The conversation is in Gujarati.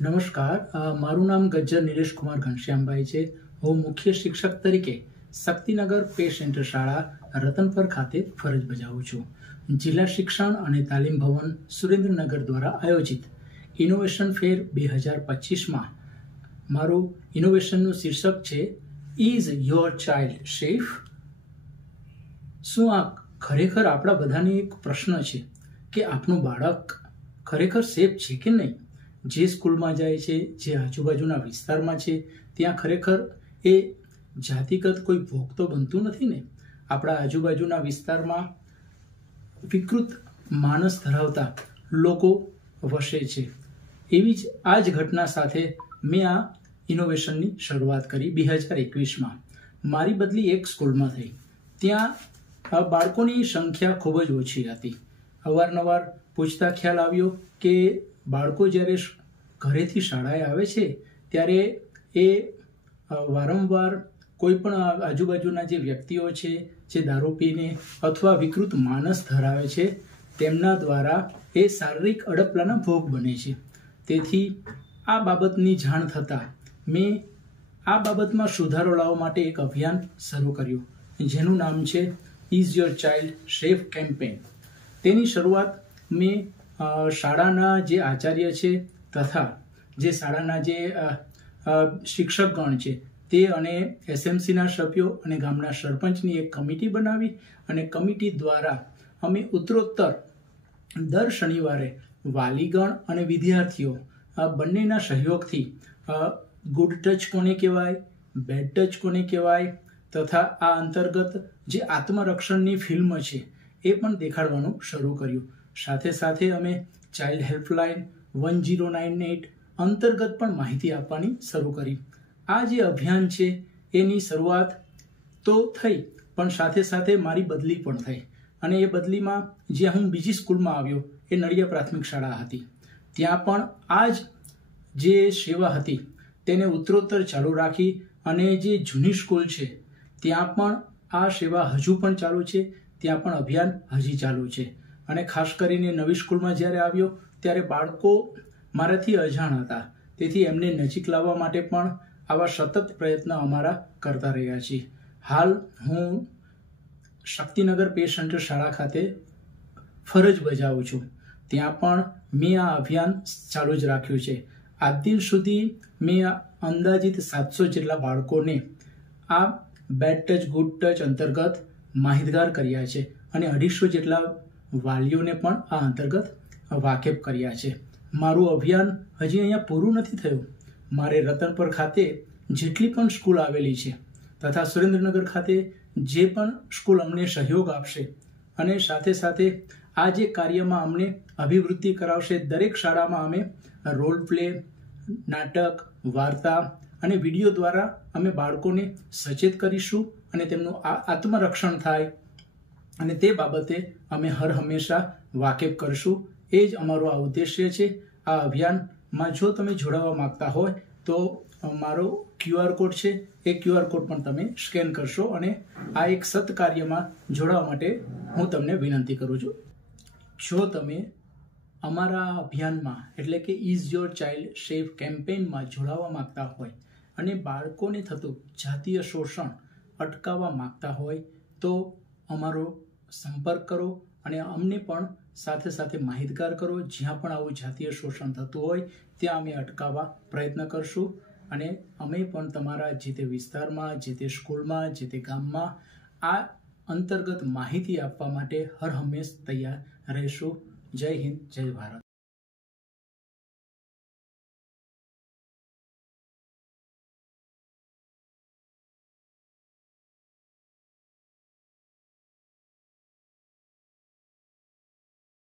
નમસ્કાર, મારું નામ ગજ્જર નિલેશ કુમાર ઘનશ્યામભાઈ છે. હું મુખ્ય શિક્ષક તરીકે શક્તિનગર પે સેન્ટર શાળા રતનપર ખાતે ફરજ બજાવું છું. જિલ્લા શિક્ષણ અને તાલીમ ભવન સુરેન્દ્રનગર દ્વારા આયોજિત ઇનોવેશન ફેર 2025માં મારું ઇનોવેશનનું શીર્ષક છે ઇઝ યોર ચાઇલ્ડ સેફ? શું આ ખરેખર આપણા બધાને એક પ્રશ્ન છે કે આપણું બાળક ખરેખર સેફ છે કે નહીં? જે સ્કૂલમાં જાય છે, જે આજુબાજુના વિસ્તારમાં છે, ત્યાં ખરેખર એ જાતિગત કોઈ ભોગ તો બનતું નથી ને? આપણા આજુબાજુના વિસ્તારમાં વિકૃત માનસ ધરાવતા લોકો વસે છે. એવી જ આ જ ઘટના સાથે મેં આ ઇનોવેશનની શરૂઆત કરી 2021માં. મારી બદલી એક સ્કૂલમાં થઈ. ત્યાં બાળકોની સંખ્યા ખૂબ જ ઓછી હતી. અવારનવાર પૂછતા ખ્યાલ આવ્યો કે બાળકો જ્યારે ઘરેથી શાળાએ આવે છે ત્યારે એ વારંવાર કોઈ પણ આજુબાજુના જે વ્યક્તિઓ છે, જે દારૂ પીને અથવા વિકૃત માનસ ધરાવે છે, તેમના દ્વારા એ શારીરિક અડપલાના ભોગ બને છે. તેથી આ બાબતની જાણ થતાં મેં આ બાબતમાં સુધારો લાવવા માટે એક અભિયાન શરૂ કર્યું, જેનું નામ છે is your child safe campaign. તેની શરૂઆત મેં શાળાના જે આચાર્ય છે તથા જે શાળાના જે શિક્ષકગણ છે તે અને એસએમસીના સભ્યો અને ગામના સરપંચની એક કમિટી બનાવી અને કમિટી દ્વારા અમે ઉત્તરોત્તર દર શનિવારે વાલીગણ અને વિદ્યાર્થીઓ આ બંનેના સહયોગથી ગુડ ટચ કોને કહેવાય, બેડ ટચ કોને કહેવાય તથા આ અંતર્ગત જે આત્મરક્ષણની ફિલ્મ છે એ પણ દેખાડવાનું શરૂ કર્યું. સાથે સાથે અમે ચાઇલ્ડ હેલ્પલાઇન 1098 અંતર્ગત પણ માહિતી આપવાની શરૂ કરી. આ જે અભિયાન છે એની શરૂઆત તો થઈ, પણ સાથે સાથે મારી બદલી પણ થઈ. અને એ બદલીમાં જ્યાં હું બીજી સ્કૂલમાં આવ્યો એ નડિયા પ્રાથમિક શાળા હતી. ત્યાં પણ આ જ જે સેવા હતી તેને ઉત્તરોત્તર ચાલુ રાખી અને જે જૂની સ્કૂલ છે ત્યાં પણ આ સેવા હજુ પણ ચાલુ છે. ત્યાં પણ અભિયાન હજી ચાલુ છે. અને ખાસ કરીને નવી સ્કૂલમાં જ્યારે આવ્યો ત્યારે બાળકો મારાથી અજાણ હતા. તેથી એમને નજીક લાવવા માટે પણ આવા સતત પ્રયત્ન અમારા કરતા રહ્યા છીએ. હાલ હું શક્તિનગર પે સેન્ટર શાળા ખાતે ફરજ બજાવું છું. ત્યાં પણ મેં આ અભિયાન ચાલુ જ રાખ્યું છે. આજ દિન સુધી મેં અંદાજિત 700 જેટલા બાળકોને આ બેડ ટચ ગુડ ટચ અંતર્ગત માહિતગાર કર્યા છે અને 250 જેટલા વાલીઓને પણ આ અંતર્ગત વાકેફ કર્યા છે. મારું અભિયાન હજી અહીંયા પૂરું નથી થયું. મારે રતનપર ખાતે જેટલી પણ સ્કૂલ આવેલી છે તથા સુરેન્દ્રનગર ખાતે જે પણ સ્કૂલ અમને સહયોગ આપશે અને સાથે સાથે આ જે કાર્યમાં અમને અભિવૃદ્ધિ કરાવશે, દરેક શાળામાં અમે રોલ પ્લે, નાટક, વાર્તા અને વિડીયો દ્વારા અમે બાળકોને સચેત કરીશું અને તેમનું આત્મરક્ષણ થાય અને તે બાબતે અમે હર હંમેશા વાકેફ કરશું. એ જ અમારો આ ઉદ્દેશ્ય છે. આ અભિયાનમાં જો તમે જોડાવા માંગતા હોય તો મારો QR કોડ છે, એ QR કોડ પણ તમે સ્કેન કરશો અને આ એક સત કાર્યમાં જોડાવા માટે હું તમને વિનંતી કરું છું. જો તમે અમારા અભિયાનમાં એટલે કે ઇઝ યોર ચાઇલ્ડ સેફ કેમ્પેનમાં જોડાવા માંગતા હોય અને બાળકોને થતું જાતીય શોષણ અટકાવવા માંગતા હોય તો અમારો સંપર્ક કરો અને અમને પણ સાથે સાથે માહિતગાર કરો. જ્યાં પણ આવું જાતીય શોષણ થતું હોય ત્યાં અમે અટકાવવા પ્રયત્ન કરશું અને અમે પણ તમારા જે તે વિસ્તારમાં, જે તે સ્કૂલમાં, જે તે ગામમાં આ અંતર્ગત માહિતી આપવા માટે હર હંમેશ તૈયાર રહીશું. જય હિન્દ, જય ભારત.